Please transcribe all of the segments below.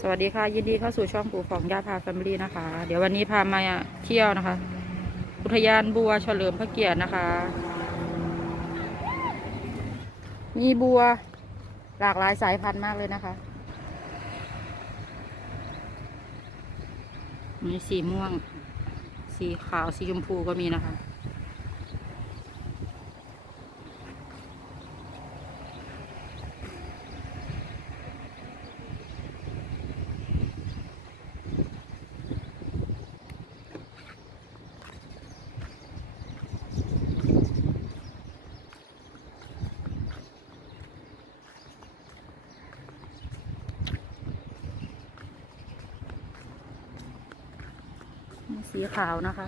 สวัสดีค่ะ ยินดีเข้าสู่ช่องปู่ของย่าพาแฟมิลี่นะคะ เดี๋ยววันนี้พามาเที่ยวนะคะ อุทยานบัวเฉลิมพระเกียรตินะคะ มีบัวหลากหลายสายพันธุ์มากเลยนะคะ มีสีม่วง สีขาวสีชมพูก็มีนะคะ มี สีขาวนะคะ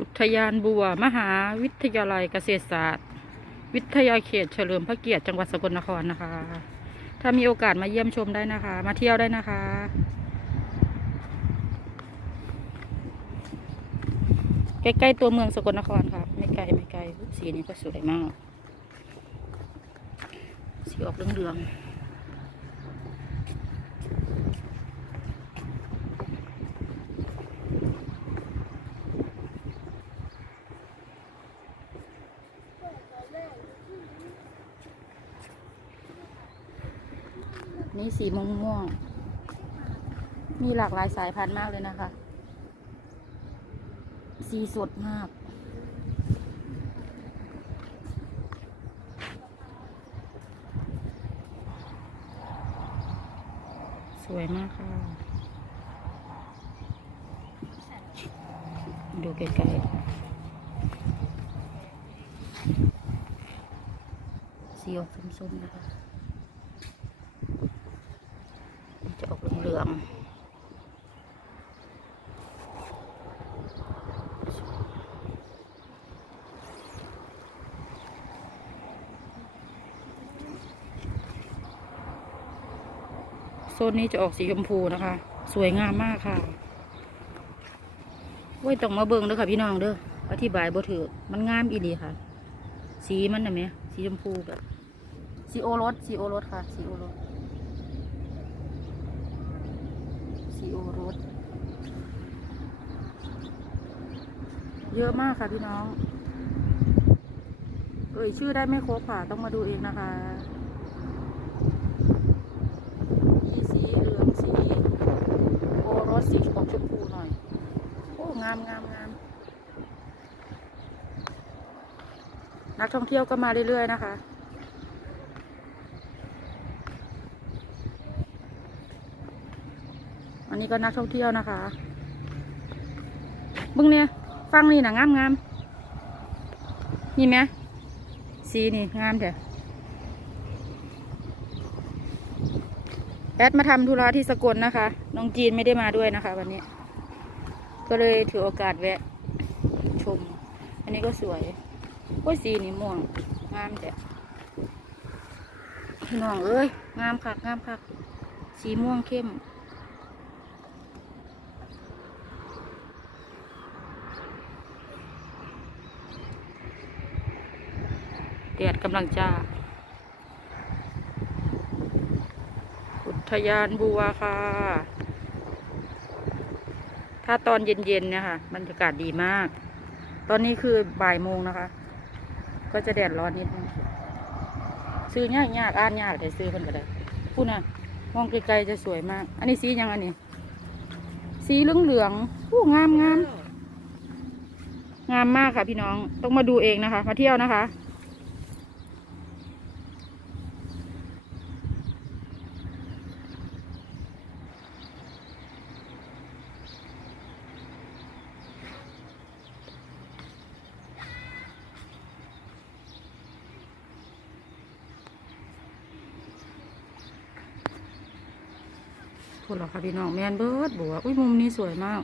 อุทยานบัว มหาวิทยาลัยเกษตรศาสตร์ วิทยาเขตเฉลิมพระเกียรติจังหวัดสกลนครนะคะ ถ้ามีโอกาสมาเยี่ยมชมได้นะคะ มาเที่ยวได้นะคะ ใกล้ๆตัวเมืองสกลนครค่ะ ไม่ไกลไม่ไกลสีนี้ก็สวยมาก สีออกเหลืองๆ นี่สีม่วงม่วง มีหลากหลายสายพันธุ์มากเลยนะคะ สีสดมาก สวยมากค่ะ ดูไกล้ๆสีออกส้มๆนะคะจะอ อกเหลืองๆโซนนี้จะออกสีชมพูนะคะ สวยงามมากค่ะว้ยต้องมาเบิ่งเด้อค่ะพี่น้องเด้ออธิบายบ่ถือมันงามอีหลีค่ะ สีมันน่ะแหมสีชมพูแบบสีโอรสสีโอรสค่ะสีโอรส สีโอ รส เยอะมากค่ะพี่น้อง เอ่ยชื่อได้ไม่ครบค่ะ ต้องมาดูเองนะคะมีสีเหลืองสีโอรสสีออกชมพูหน่อย โอ้ งามงามงามนักท่องเที่ยวก็มาเรื่อยๆนะคะ อันนี้ก็นักท่องเที่ยวนะคะบึ้งเนี่ยฟังนี่นะงามงามนี่ไหมสีนี่งามเถอะแอดมาทำธุระที่สกลนะคะ น้องจีนไม่ได้มาด้วยนะคะ วันนี้ ก็เลยถือโอกาสแวะ ชม อันนี้ก็สวยโอ้ยสีนี่ม่วง งามแต่พี่น้องเอ้ย งามคักงามคัก สีม่วงเข้ม แดดกำลังจ้า อุทยานบัวค่ะ ถ้าตอนเย็นๆเนี่ยค่ะบรรยากาศดีมาก ตอนนี้คือบ่ายโมงนะคะ ก็จะแดดร้อนนิดนึงซื้อยากยากอ่านยากแต่ซื้อเพิ่นก็ได้พูดนะมองไกลๆจะสวยมาก อันนี้สียังอันนี้ สีเหลืองเหลืองๆอู้งามงามงามมากค่ะพี่น้องต้องมาดูเองนะคะ มาเที่ยวนะคะ พูดหรอค่ะพี่น้องแมนเบิร์ดบัวอุ้ยมุมนี้สวยมาก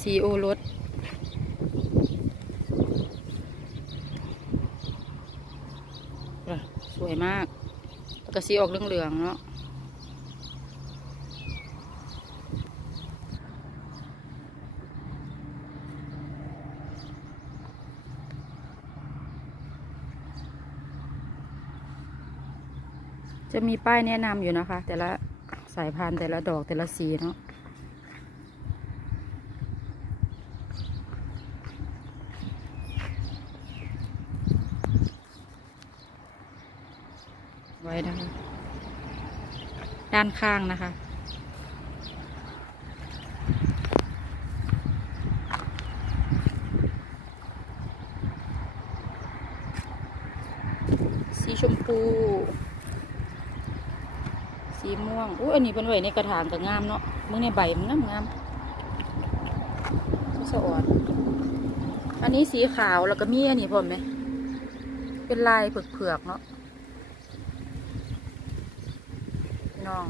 สีโอรสอะสวยมากแล้วก็สีออกเหลืองๆเนาะจะมีป้ายแนะนำอยู่นะคะ แต่ละ สายพันธุ์แต่ละดอกแต่ละสีเนาะไว้นะคะด้านข้างนะคะสีชมพู ม่วงอุ้ยอันนี้เป็นไว้ในกระถางก็งามเนาะมึงในใบมันงามงามสะอ่อนอันนี้สีขาวแล้วก็มีอันนี้พร้อมไหมเป็นลายเผือกๆเนาะน้อง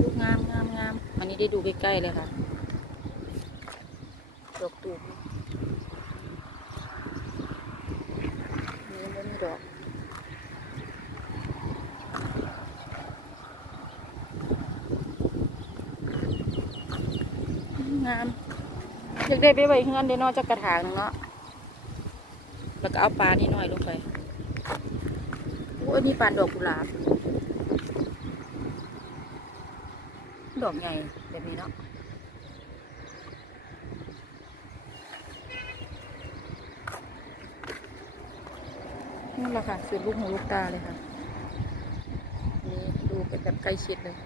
ลูกงามงามงามอันนี้ได้ดูใกล้ๆเลยค่ะดอกตูมนี่ไม่มีดอก งามอยากได้ไปไว้เฮือนเดนอกจากกระถางนึงเนาะแล้วก็เอาปลานี่หน่อยลงไปโอ้ยนี่ปาดอกกุหลาบดอกใหญ่แบบนี้เนาะนี่แหละค่ะสุดลูกหูลูกตาเลยค่ะนี่ดูเป็นแบบใกล้ชิดเลย